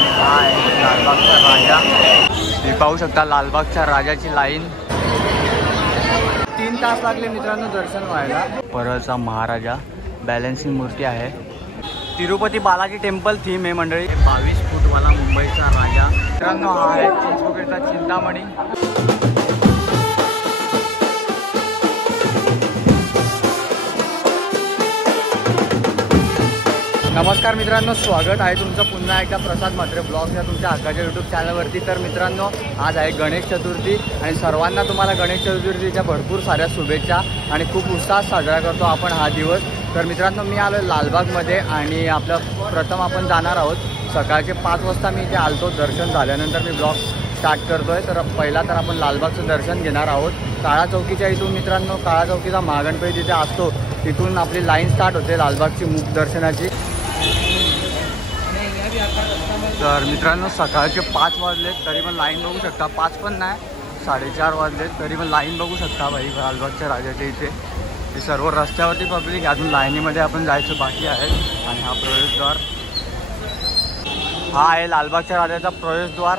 आणि हा आहे लालबागचा राजा। तुम्ही पाहू शकता लालबागच्या राजाची लाईन। 3 तास लागले मित्रांनो दर्शन व्हायला। परळचा महाराजा बॅलन्सिंग मूर्ती आहे। तिरुपती बालाजी टेम्पल थीम आहे मंडळी। 22 फूटवाला मुंबईचा राजा मित्रांनो हा आहे चिंचपोकळीचा चिंतामणी। नमस्कार मित्रांनो, स्वागत आहे तुमचं पुन्हा एकदा प्रसाद म्हात्रे ब्लॉग्स या तुमच्या हक्काच्या यूट्यूब चॅनलवरती। तर मित्रांनो आज आहे गणेश चतुर्थी आणि सर्वांना तुम्हाला गणेश चतुर्थीच्या भरपूर साऱ्या शुभेच्छा आणि खूप उत्साहात साजरा करतो आपण हा दिवस। तर मित्रांनो मी आलो लालबागमध्ये आणि प्रथम आपण जाणार आहोत सकाळचे 5 वाजता। मी इथे आलतो, दर्शन झाल्यानंतर मी ब्लॉग स्टार्ट करतोय। तर पहिला तर आपण लालबागचं दर्शन घेणार आहोत। काळा चौकीच्या इथून मित्रांनो, काळा चौकीचा महागणपती जिथे असतो तिथून आपली लाईन स्टार्ट होते लालबागची मुख दर्शनाची। तर मित्रांनो सकाळचे 5 वाजलेत तरी पण लाईन बघू शकता। 5 पण नाही, 4:30 वाजलेत तरी पण लाईन बघू शकता भाई लालबागच्या राजाच्या इथे। हे सर्व रस्त्यावरती पब्लिक, अजून लाईनीमध्ये आपण जायचं बाकी आहे। आणि हा प्रवेशद्वार, हा आहे लालबागच्या राजाचा प्रवेशद्वार।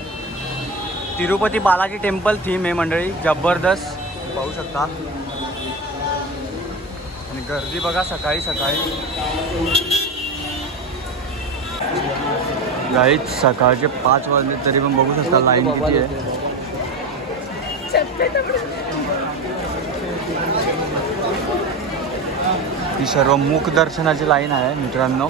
तिरुपती बालाजी टेम्पल थीम आहे मंडळी, जबरदस्त पाहू शकता। आणि गर्दी बघा सकाळी सकाळी गाईच। सकाळचे 5 वाजले तरी पण बघू शकता लाईन किती आहे। ही सर्व मुख दर्शनाची लाईन आहे मित्रांनो।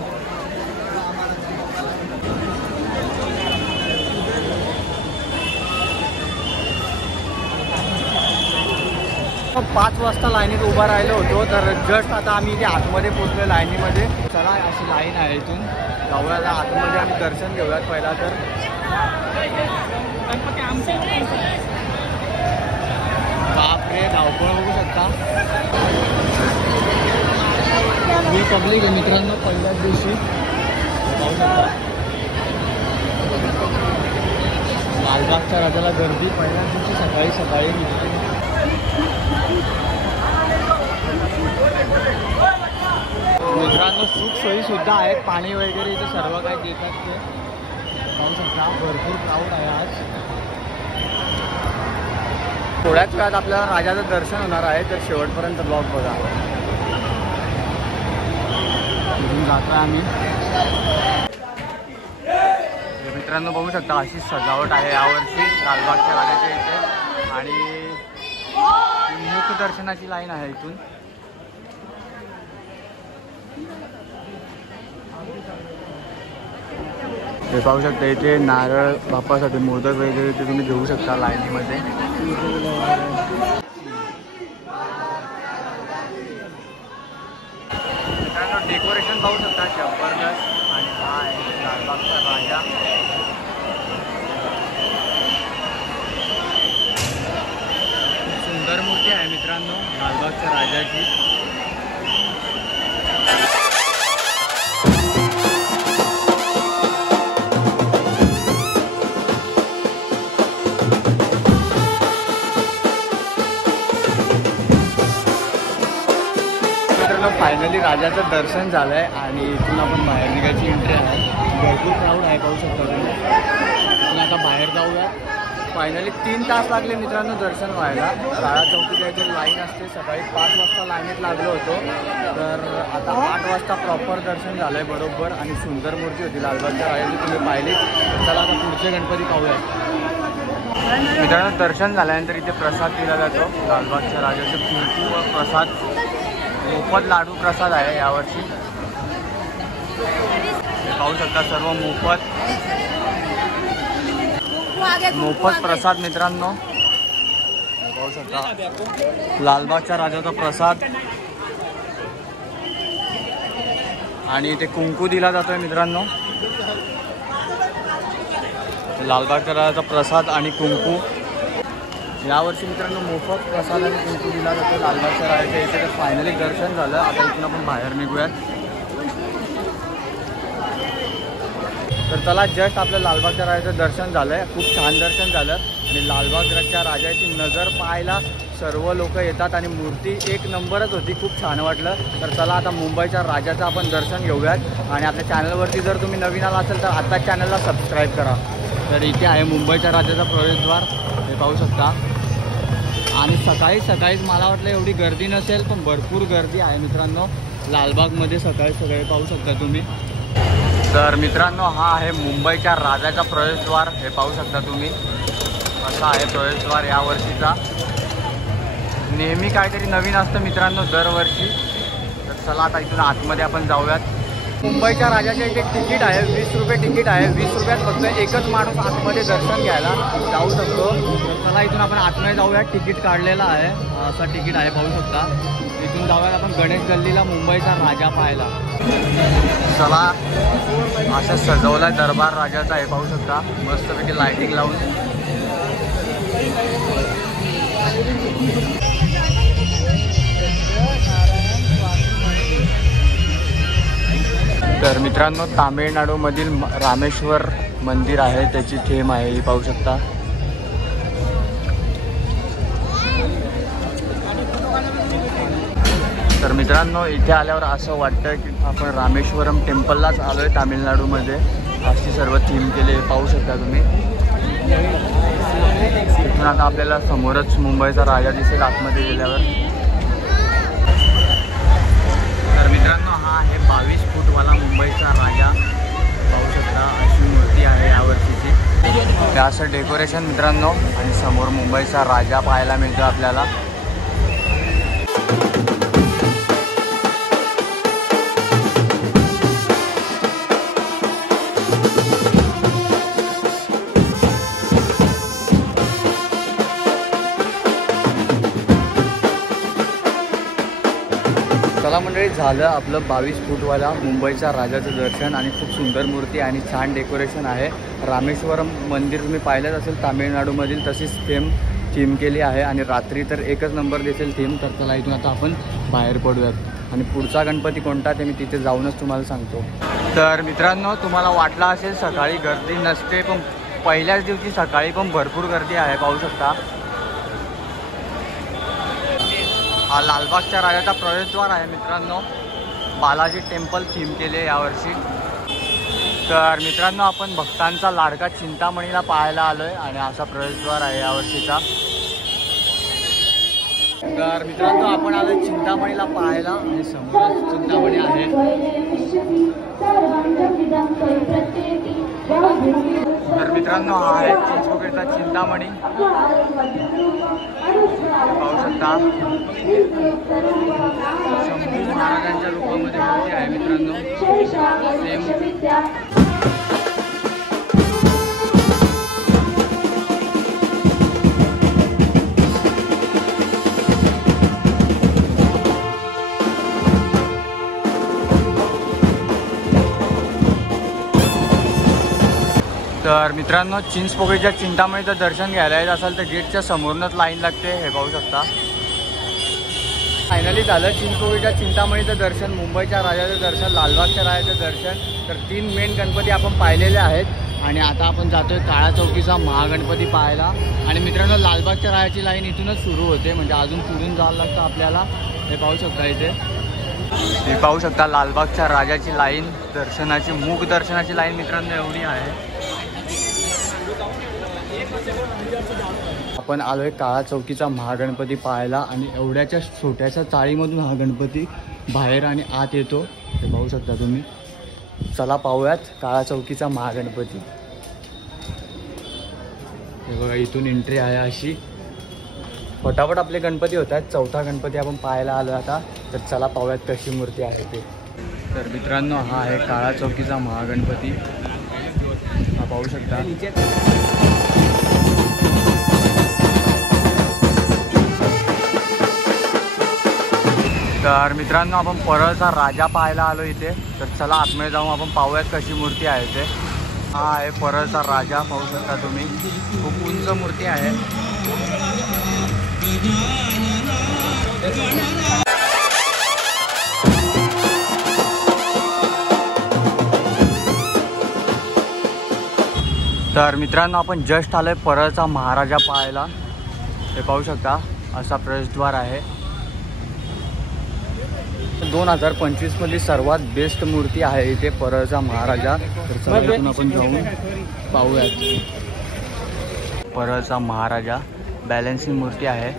मग 5 वाजता लाईनीत उभा राहिलो होतो, तर जस्ट आता आम्ही इथे आतमध्ये पोहोचलो लाईनीमध्ये। चला अशी लाईन आहे, इथून जाऊया आतमध्ये आम्ही दर्शन घेऊयात पहिला। तर बापरे धावपळ बघू शकता, मी पब्लिक आहे मित्रांनो पहिल्याच दिवशी पाहू शकता। लालबागच्या राजाला गर्दी पहिल्याच दिवशी सकाळी सकाळी। मित्रांनो सुख सोयी सुद्धा आहेत, पाणी वगैरे इथे सर्व काही देतात ते पाहू शकता। भरपूर क्राऊड आहे आज। थोड्याच वेळात आपल्याला राजाचं दर्शन होणार आहे, तर शेवटपर्यंत ब्लॉग बघा। जातो आम्ही मित्रांनो, बघू शकता अशी सजावट आहे यावर्षी लालबागच्या राजाच्या इथे। आणि मुख दर्शनाची लाईन आहे इथून। हे पाहू शकता इथे नारळ बाप्पासाठी मोदक वगैरे ते तुम्ही घेऊ शकता लाईनीमध्ये। मित्रांनो डेकोरेशन पाहू शकता जबरदस्त। आणि हा आहे लालबागचा राजा। सुंदर मूर्ती आहे मित्रांनो लालबागच्या राजाची। फायनली राजाचं दर्शन झालं आहे आणि इथून आपण बाहेर निघायची एंट्री आहे। भरपूर क्राऊड आहे पाहू शकता तुम्ही। इथून आता बाहेर जाऊया। फायनली 3 तास लागले मित्रांनो दर्शन व्हायला। काळा चौकीच्या इथे लाईन असते, सकाळी 5 वाजता लाईनीत लागलो होतो, तर आता 8 वाजता प्रॉपर दर्शन झालं आहे बरोबर। आणि सुंदर मूर्ती होती लालबागच्या राजाची, तुम्ही पाहिली। चला आता पुढचे गणपती पाहूया मित्रांनो। दर्शन झाल्यानंतर इथे प्रसाद दिला जातो लालबागच्या राजाचे, कुंकू व प्रसाद मोफत लाडू प्रसाद आहे यावर्षी। पाहू शकता सर्व मोफत प्रसाद मित्रांनो। पाहू शकता लालबागच्या राजाचा प्रसाद आणि इथे कुंकू दिला जातोय मित्रांनो। लालबागच्या राजाचा प्रसाद आणि कुंकू यावर्षी मित्रांनो मोफत प्रसाद आणि कुंकू दिला जातो लालबागच्या राजाच्या इथे। तर फायनली दर्शन झालं, आता इथून आपण बाहेर निघूयात। तर चला जस्ट आपल्या लालबागच्या राजाचं दर्शन झालं आहे, खूप छान दर्शन झालं। आणि लालबागच्या राजाची नजर पाहायला सर्व लोक येतात आणि मूर्ती एक नंबरच होती, खूप छान वाटलं. तर चला आता मुंबईच्या राजाचं आपण दर्शन घेऊयात. आणि आपल्या चॅनलवरती जर तुम्ही नवीन आला असेल तर आता चॅनलला सबस्क्राईब करा. तर इथे आहे मुंबईच्या राजाचा प्रवेशद्वार, हे पाहू शकता. आणि सकाळीच मला वाटलं एवढी गर्दी नसेल, पण भरपूर गर्दी आहे मित्रांनो. लालबागमध्ये सकाळी पाहू शकता तुम्ही. तर मित्रांनो हा आहे मुंबईच्या राजाचा प्रवेशद्वार, हे पाहू शकता तुम्ही. असा आहे प्रवेशद्वार यावर्षीचा. नेहमी काहीतरी नवीन असतं मित्रांनो दरवर्षी. तर चला आता इथून आतमध्ये आपण जाऊयात. मुंबईच्या राजाचे इथे तिकीट आहे, 20 रुपये तिकीट आहे. 20 रुपयात फक्त एकच माणूस आतमध्ये दर्शन घ्यायला जाऊ शकतो. तर चला इथून आपण आतमध्ये जाऊयात. तिकीट काढलेलं आहे, असं तिकीट आहे पाहू शकता. इथून जाऊयात आपण गणेश गल्लीला मुंबईचा राजा पाहायला. चला असं सजवला दरबार राजाचा, हे पाहू शकता. मस्तपैकी लायटिंग लावून. तर मित्रांनो तामिळनाडूमधील रामेश्वर मंदिर आहे, त्याची थीम आहे ही पाहू शकता. तर मित्रांनो इथे आल्यावर असं वाटतं की आपण रामेश्वरम टेम्पललाच आलो आहे तामिळनाडूमध्ये. अशी सर्व थीम केली पाहू शकता तुम्ही. इथून आता आपल्याला समोरच मुंबईचा राजा दिसेल आतमध्ये गेल्यावर. तर मित्रांनो हा आहे 22 फूटवाला मुंबईचा राजा, पाहू शकता. अशी मूर्ती आहे यावर्षीची. हे असं डेकोरेशन मित्रांनो. आणि समोर मुंबईचा राजा पाहायला मिळतो आपल्याला. चला मंडळी, झालं आपलं 22 फूटवाला मुंबईच्या राजाचं दर्शन. आणि खूप सुंदर मूर्ती आणि छान डेकोरेशन आहे. रामेश्वरम मंदिर तुम्ही पाहिलंच असेल तामिळनाडूमधील, तशीच थीम केली आहे. आणि रात्री तर एकच नंबर दिसेल थीम. तर चला इथून आता आपण बाहेर पडूयात. आणि पुढचा गणपती कोणता ते मी तिथे जाऊनच तुम्हाला सांगतो. तर मित्रांनो तुम्हाला वाटलं असेल सकाळी गर्दी नसते, पण पहिल्याच दिवशी सकाळी पण भरपूर गर्दी आहे पाहू शकता. हा लालबागच्या राजाचा प्रवेशद्वार आहे मित्रांनो. बालाजी टेम्पल थीम केले यावर्षी. तर मित्रांनो आपण भक्तांचा लाडका चिंतामणीला पाहायला आलो आहे. आणि असा प्रवेशद्वार आहे यावर्षीचा. तर मित्रांनो आपण आलो चिंतामणीला पाहायला. आणि समोरच चिंतामणी आहे. तर मित्रांनो हा आहे चिंचपोकळीचा चिंतामणी, पाहू शकता. शंभू महाराजांच्या रूपामध्ये मूर्ती आहे मित्रांनो. तर मित्रांनो चिंचपोकळीच्या चिंतामणीचं दर्शन घ्यायला येत असाल तर गेटच्या समोरूनच लाईन लागते, हे पाहू शकता. फायनली झालं चिंचपोकळीच्या चिंतामणीचं दर्शन, मुंबईच्या राजाचं दर्शन, लालबागच्या राजाचं दर्शन. तर 3 मेन गणपती आपण पाहिलेले आहेत. आणि आता आपण जातोय काळा चौकीचा महागणपती पाहायला. आणि मित्रांनो लालबागच्या राजाची लाईन इथूनच सुरू होते, म्हणजे अजून पुढून जावं लागतं आपल्याला. हे पाहू शकता इथे. हे पाहू शकता लालबागच्या राजाची लाईन, दर्शनाची मूक दर्शनाची लाईन मित्रांनो एवढी आहे. आपण आलोय काळा चौकीचा महागणपती पाहायला. आणि एवढ्याच्या छोट्याशा चाळीमधून हा गणपती बाहेर आणि आत येतो, हे पाहू शकता तुम्ही. चला पाहूयात काळा चौकीचा महागणपती. हे बघा इथून एंट्री आहे अशी. फटाफट आपले गणपती होत आहेत. 4था गणपती आपण पाहायला आलो आता. तर चला पाहूयात कशी मूर्ती आहे ते. तर मित्रांनो हा आहे काळा चौकीचा महागणपती, हा पाहू शकता. तर मित्रांनो आपण परळचा राजा पाहायला आलो इथे. तर चला आतमध्ये जाऊन आपण पाहूयात कशी मूर्ती आहे ते. हा आहे परळचा राजा, पाहू शकता तुम्ही. खूप उंच मूर्ती आहे. तर मित्रांनो आपण जस्ट आलोय परळचा महाराजा पाहायला, हे पाहू शकता. असा प्रवेशद्वार आहे. 2025 सर्वात बेस्ट मूर्ती आहे इथे परळचा महाराजा. तर चला इथून आपण जाऊन पाहूयात. परळचा महाराजा बॅलन्सिंग मूर्ती आहे.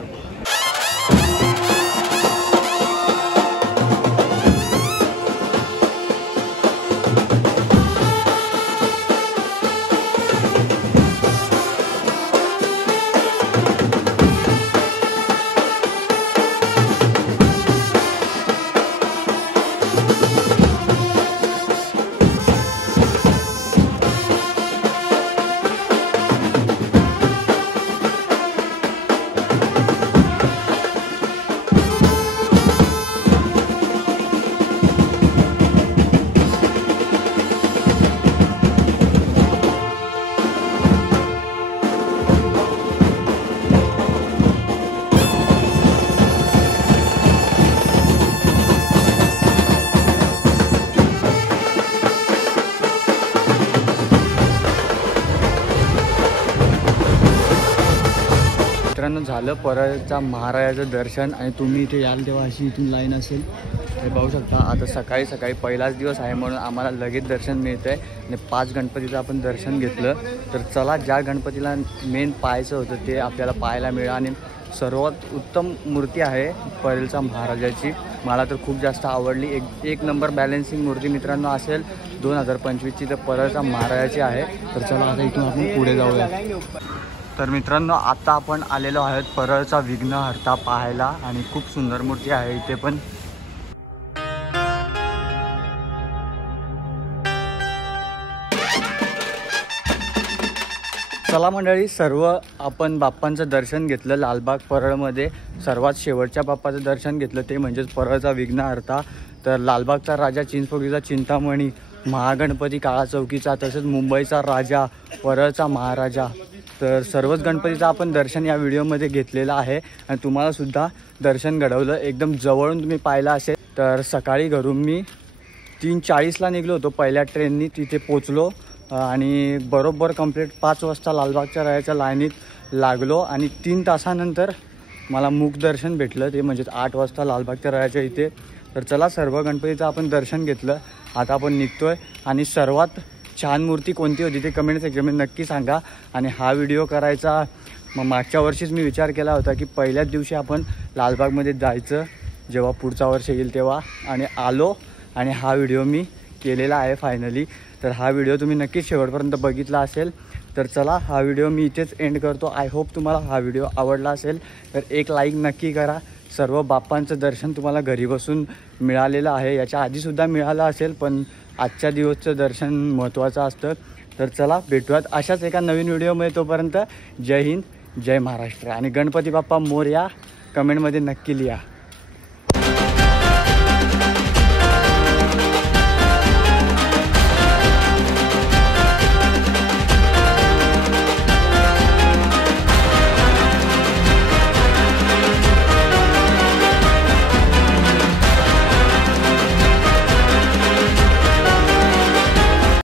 मित्रांनो, झालं परळचा महाराजाचं दर्शन आणि तुम्ही इथे याल तेव्हा अशी इथून लाईन असेल. हे पाहू शकता. आता सकाळी सकाळी पहिलाच दिवस आहे म्हणून आम्हाला लगेच दर्शन मिळतं आहे आणि 5 गणपतीचं आपण दर्शन घेतलं. तर चला, ज्या गणपतीला मेन पाहायचं होतं ते आपल्याला पाहायला मिळालं आणि सर्वात उत्तम मूर्ती आहे परळचा महाराजाची. मला तर खूप जास्त आवडली. एक नंबर बॅलन्सिंग मूर्ती मित्रांनो असेल 2025ची तर परळचा महाराजाची आहे. तर चला आता इथून आपण पुढे जाऊया. तर मित्रांनो, आता आपण आलेलो आहोत परळचा विघ्नहर्ता पाहायला आणि खूप सुंदर मूर्ती आहे इथे पण. चला मंडळी, सर्व आपण बाप्पांचं दर्शन घेतलं. लालबाग परळमध्ये सर्वात शेवटच्या बाप्पाचं दर्शन घेतलं ते म्हणजेच परळचा विघ्नहर्ता. तर लालबागचा राजा, चिंचपोकळीचा चिंतामणी, महागणपती काळा चौकीचा, तसेच मुंबईचा राजा परळचा महाराजा. तर सर्वच गणपतीचं आपण दर्शन या व्हिडिओमध्ये घेतलेलं आहे आणि तुम्हालासुद्धा दर्शन घडवलं. एकदम जवळून तुम्ही पाहिलं असेल. तर सकाळी घरून मी 3:40ला निघलो होतो पहिल्या ट्रेननी. तिथे पोचलो आणि बरोबर कंप्लीट 5 वाजता लालबागच्या राजाच्या लाईनीत लागलो आणि 3 तासानंतर मला मुख दर्शन भेटलं. ते म्हणजेच 8 वाजता लालबागच्या राजाच्या इथे. तर चला, सर्व गणपतीचं आपण दर्शन घेतलं. आता आपण निघतो आहे आणि सर्वात छान मूर्ती कोणती होती ते कमेंट सेक्शनमध्ये नक्की सांगा. आणि हा व्हिडिओ करायचा मागच्या वर्षीच मी विचार केला होता की पहिल्याच दिवशी आपण लालबागमध्ये जायचं जेव्हा पुढचा वर्ष येईल तेव्हा, आणि आलो आणि हा व्हिडिओ मी केलेला आहे फायनली. तर हा व्हिडिओ तुम्ही नक्कीच शेवटपर्यंत बघितला असेल. तर चला, हा व्हिडिओ मी इथेच एंड करतो. आय होप तुम्हाला हा व्हिडिओ आवडला असेल. तर एक लाईक नक्की करा. सर्व बाप्पांचं दर्शन तुम्हाला घरी बसून मिळालेलं आहे. याच्या आधीसुद्धा मिळालं असेल पण आजच्या दिवसचं दर्शन महत्त्वाचं असतं. तर चला, भेटूयात अशाच एका नवीन व्हिडिओमध्ये. तोपर्यंत जय हिंद, जय महाराष्ट्र आणि गणपती बाप्पा मोरया कमेंटमध्ये नक्की लिहा.